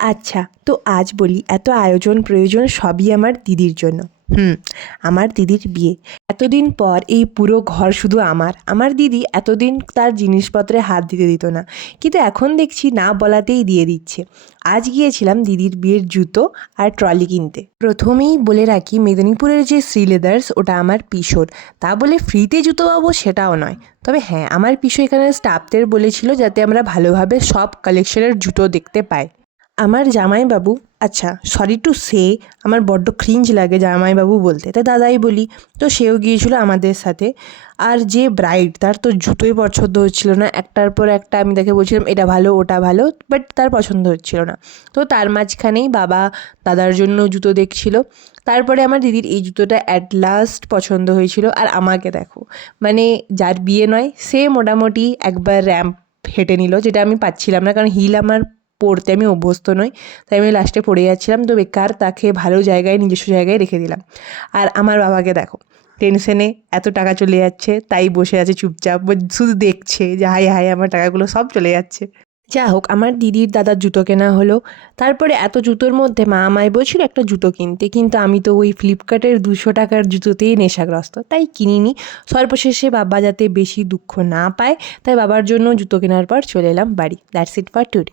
আচ্ছা, তো আজ বলি এত আয়োজন প্রয়োজন সবই আমার দিদির জন্য। হুম, আমার দিদির বিয়ে। এতদিন পর এই পুরো ঘর শুধু আমার। আমার দিদি এতদিন তার জিনিসপত্রে হাত দিতে দিত না। কিন্তু এখন দেখছি না বলাতেই দিয়ে দিচ্ছে। আজ গিয়েছিলাম দিদির বিয়ের জুতো আর ট্রলি কিনতে। প্রথমেই বলে রাখি মেদিনীপুরের যে শ্রী লেদার্স ওটা আমার পিসোর। তা বলে ফ্রিতে জুতো পাবো সেটাও নয়। তবে হ্যাঁ, আমার পিসো এখানে স্টাফদের বলেছিল যাতে আমরা ভালোভাবে সব কালেকশনের জুতো দেখতে পাই। আমার জামাইবাবু, আচ্ছা সরি টু সে, আমার বড্ড ক্রিঞ্জ লাগে জামাইবাবু বলতে, তাই দাদাই বলি। তো সেও গিয়েছিল আমাদের সাথে। আর যে ব্রাইড তার তো জুতোই পছন্দ হচ্ছিল না, একটার পর একটা আমি তাকে বলছিলাম এটা ভালো ওটা ভালো, বাট তার পছন্দ হচ্ছিল না। তো তার মাঝখানেই বাবা দাদার জন্য জুতো দেখছিল। তারপরে আমার দিদির এই জুতোটা অ্যাট লাস্ট পছন্দ হয়েছিল। আর আমাকে দেখো, মানে যার বিয়ে নয় সে মোটামুটি একবার র্যাম্প হেঁটে নিল, যেটা আমি পাচ্ছিলাম না, কারণ হিল আমার পড়তে আমি অভ্যস্ত নই। তাই আমি লাস্টে পড়ে যাচ্ছিলাম, তো বেকার তাকে ভালো জায়গায় নিজস্ব জায়গায় রেখে দিলাম। আর আমার বাবাকে দেখো, টেনশনে এত টাকা চলে যাচ্ছে তাই বসে আছে চুপচাপ, শুধু দেখছে যে হায় হায় আমার টাকাগুলো সব চলে যাচ্ছে। যা হোক, আমার দিদির দাদার জুতো কেনা হলো। তারপরে এত জুতোর মধ্যে মা আমায় বলছিল একটা জুতো কিনতে, কিন্তু আমি তো ওই ফ্লিপকার্টের 200 টাকার জুতোতেই নেশাগ্রস্ত, তাই কিনিনি। সর্বশেষে বাবা যাতে বেশি দুঃখ না পায়, তাই বাবার জন্য জুতো কেনার পর চলে এলাম বাড়ি। That's it for today.